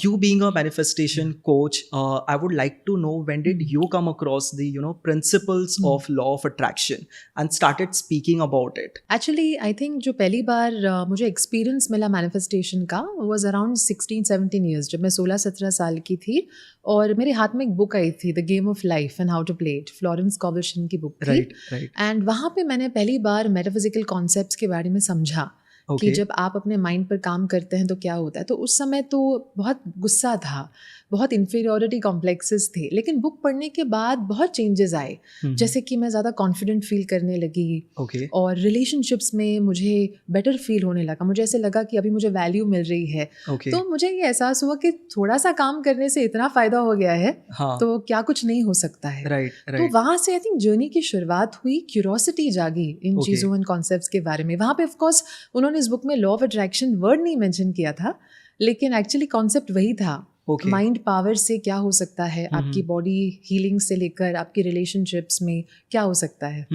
You being a manifestation coach, I would like to know, when did you come across the principles of law of attraction and started speaking about it? Actually I think जो पहली बार मुझे experience मिला manifestation का was around 16-17 years, जब मैं 16-17 साल की थी और मेरे हाथ में एक बुक आई थी, the game of life and how to play it, Florence Scovel Shinn की बुक थी। राइट एंड वहाँ पे मैंने पहली बार मेटाफिजिकल कॉन्सेप्ट्स के बारे में समझा कि Okay. जब आप अपने माइंड पर काम करते हैं तो क्या होता है। तो उस समय तो बहुत गुस्सा था, बहुत इन्फीरियरिटी कॉम्प्लेक्सेस थे, लेकिन बुक पढ़ने के बाद बहुत चेंजेस आए। जैसे कि मैं ज़्यादा कॉन्फिडेंट फील करने लगी Okay. और रिलेशनशिप्स में मुझे बेटर फील होने लगा। मुझे ऐसे लगा कि अभी मुझे वैल्यू मिल रही है। Okay. तो मुझे ये एहसास हुआ कि थोड़ा सा काम करने से इतना फ़ायदा हो गया है, हाँ। तो क्या कुछ नहीं हो सकता है। राइट तो राइट वहाँ से आई थिंक जर्नी की शुरुआत हुई, क्यूरोसिटी जागी इन Okay. चीज़ों एंड कॉन्सेप्ट्स के बारे में। वहाँ पे ऑफ कोर्स उन्होंने इस बुक में लॉ ऑफ अट्रैक्शन वर्ड नहीं मेंशन किया था, लेकिन एक्चुअली कॉन्सेप्ट वही था। Okay. माइंड पावर से क्या हो सकता है, आपकी बॉडी हीलिंग से लेकर आपकी रिलेशनशिप्स में क्या हो सकता है।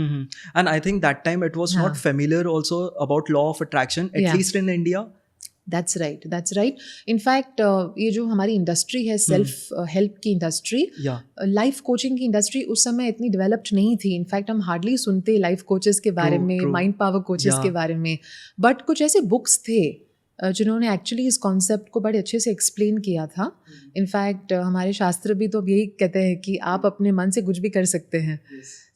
And I think that time it was not familiar also about law of attraction, at Yeah. least in India. That's right. In fact ये जो हमारी इंडस्ट्री है, सेल्फ हेल्प की इंडस्ट्री, Yeah. लाइफ कोचिंग की इंडस्ट्री उस समय इतनी डेवलप्ड नहीं थी। इनफैक्ट हम हार्डली सुनते लाइफ कोचेस के बारे True, में, true. Mind power coaches Yeah. के बारे में, बट कुछ ऐसे बुक्स थे जिन्होंने एक्चुअली इस कॉन्सेप्ट को बड़े अच्छे से एक्सप्लेन किया था। इनफैक्ट हमारे शास्त्र भी तो अब यही कहते हैं कि आप अपने मन से कुछ भी कर सकते हैं।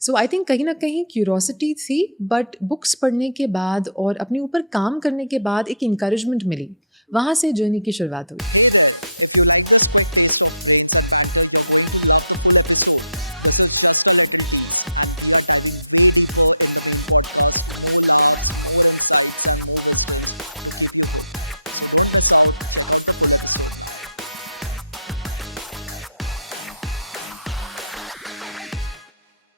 सो आई थिंक कहीं ना कहीं क्यूरोसिटी थी, बट बुक्स पढ़ने के बाद और अपने ऊपर काम करने के बाद एक इंकरेजमेंट मिली, वहाँ से जर्नी की शुरुआत हुई।